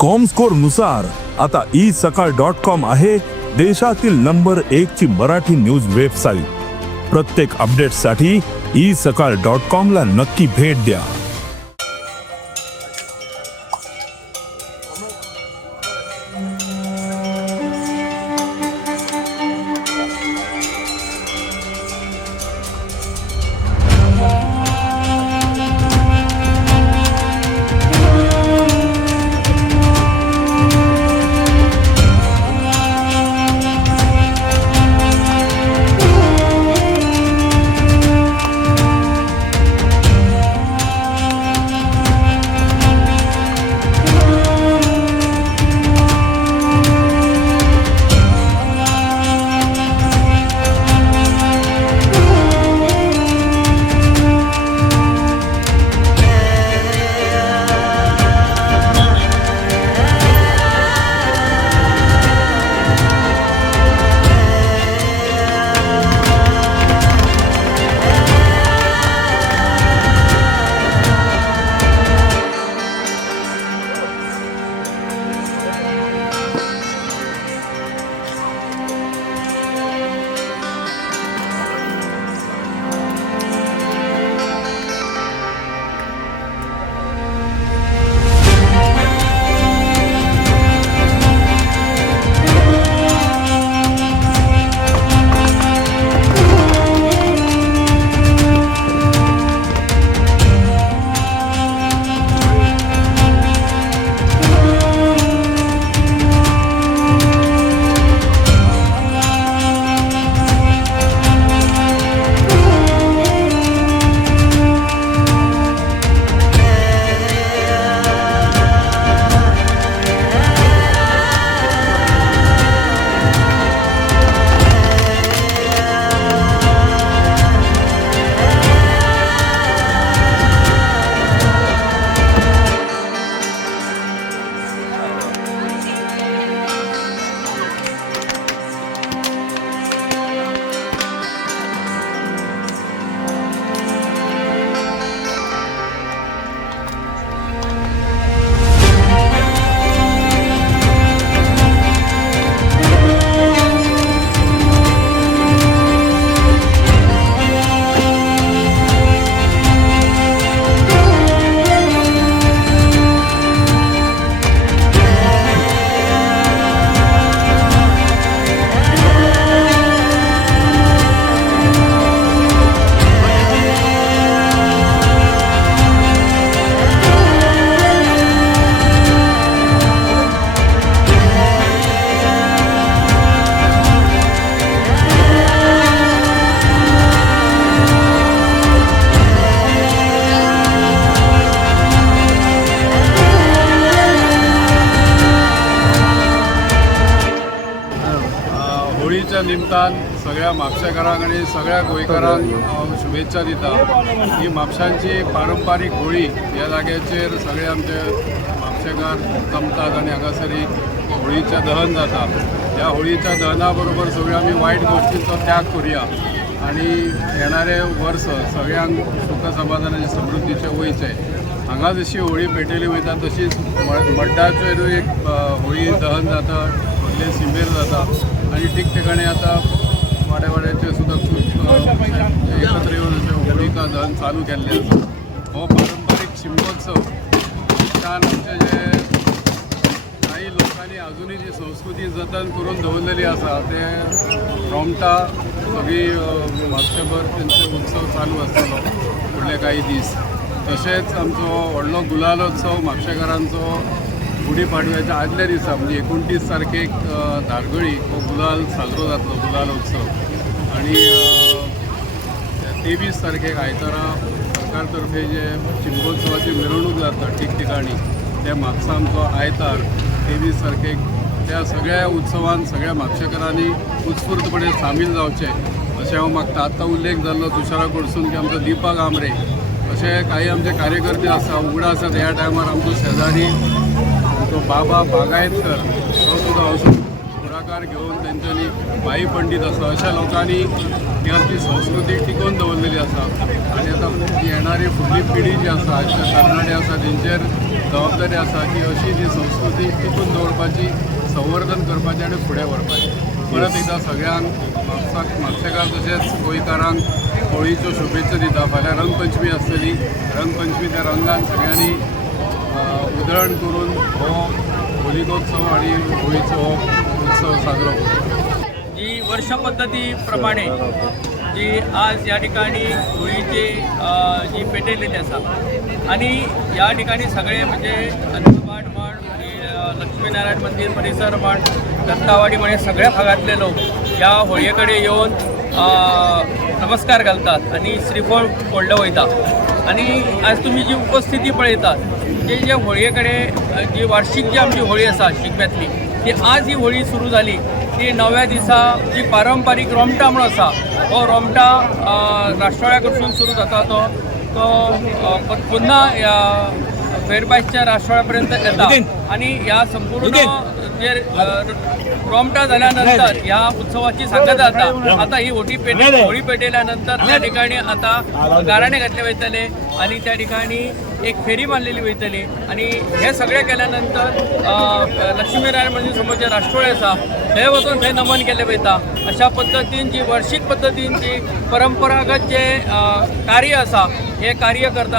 Comscore नुसार आता isakal.com आहे देशातील नंबर 1 ची मराठी न्यूज वेबसाईट। प्रत्येक अपडेटसाठी isakal.com ला नक्की भेट द्या। होळीच्या निमतान सगळ्या म्हापशेकारांक आनी सगळ्या गोंयकारांक शुभेच्छा दिता। ही म्हापशांची पारंपारीक होळी ह्या जाग्याचेर सगळे आमचे म्हापशेकार जमतात आनी हांगासरी होळीचें दहन जाता। ह्या होळीच्या दहना बरोबर सगळे आमी वायट गोश्टींचो त्याग करुया आनी येणारे वर्स सगळ्यांक सुख समाधानाचे समृद्धीचे वयचे। हांगा जशी होळी पेटयली वयता तशीच मड्डाचेरूय एक होळी दहन जाता, व्हडले सिमेर जाता आनी ठिकठिकाणी आता वाड्यावाड्याचे सुद्धा खूप एकत्र येऊन होळिका दहन चालू केल्लें आसा। हो पारंपारीक शिमगोत्सव त्यान आमचे जे काही लोकांनी अजूनही जी संस्कृती जतन करून दवरलेली आसा ते रोमटा सगळी म्हापशेभर तेंचे उत्सव चालू आसतलो फुडले काही दीस। तशेंच आमचो व्हडलो गुलालोत्सव म्हापशेकारांचो गुडी पाडव्याच्या आदल्या दिसा म्हणजे 29 तारखेक धारगळी हो गुलाल साजरो जातलो गुलालोत्सव आनी 23 तारखेक आयतारा सरकार तर्फे जे शिमगोत्सवाची मिरवणूक जाता ठिकठिकाणी ते म्हापसा आमचो आयतार 23 तारखेक त्या सगळ्या उत्सवान सगळ्या म्हापशेकारांनी उत्स्फूर्तपणे सामील जावचें अशें हांव मागता। आत्तां उल्लेख जाल्लो तुषारा कडसून की आमचो दीपक गांबरे अशे काही आमचे कार्यकर्ते आसा उगडा आसात। ह्या टायमार आमचो शेजारी तो बाबा बागायतकर तो सुद्दां वचून पुढाकार घेवन तेंच्यांनी भाई पंडीत आसा अशा लोकांनी ही आमची संस्कृती टिकोवन दवरलेली आसा आनी आतां येणारी फुडली पिढी जी आसा आजच्या तरणाटे आसा तेंचेर जबाबदारी आसा की अशी जी संस्कृती टिकून दवरपाची, संवर्धन करपाचें आनी फुडें व्हरपाचें. परत एकदां सगळ्यांक म्हापशेकार तशेंच गोंयकारांक होळीच्यो शुभेच्छा दिता. फाल्यां रंगपंचमी आसतली. रंगपंचमीच्या रंगान सगळ्यांनी उधळण करून हो होलिकोत्सव आणि होळीचो उत्सव साजरो करतो. जी वर्षपद्धतीप्रमाणे जी आज या ठिकाणी होळीची जी पेटयलेली आसा आणि या ठिकाणी सगळे म्हणजे अंतरवाट म्हण आणि लक्ष्मीनारायण मंदिर परिसर म्हण दत्तावाडी म्हण हे सगळ्या भागातले लोक ह्या होळयेकडे येवन नमस्कार घालतात आणि श्रीफळ फोडलं वयता. आणि आज तुम्ही जी उपस्थिती पळयतात जे होळयेकडे जी वार्षिक जी आमची होळी आसा शिगम्यातली ती आज ही होळी सुरू झाली. ती 9व्या दिसा जी पारंपारीक रोमटा म्हणून आसा हो रोमटा राष्ट्रोळ्या कडसून सुरू जाता तो पुन्हा ह्या फेरबाईच्या राष्ट्रोळ्यापर्यंत येता आणि ह्या संपूर्ण जे रोमटा झाल्यानंतर ह्या उत्सवाची सांगता जाता. आता ही होळी पेटयल्यानंतर त्या ठिकाणी आता गाराणे घातले वयतले आणि त्या ठिकाणी एक फेरी मारलेली वयतली आणि हे सगळें केल्यानंतर लक्ष्मीनारायण मंदिर समोर जे राष्ट्रोळे आसा थंय वचून थंय नमन केलें वयता. अशा पद्दतीन जी वार्षिक पद्दतीन जी परंपरागत जे कार्य आसा हे कार्य करता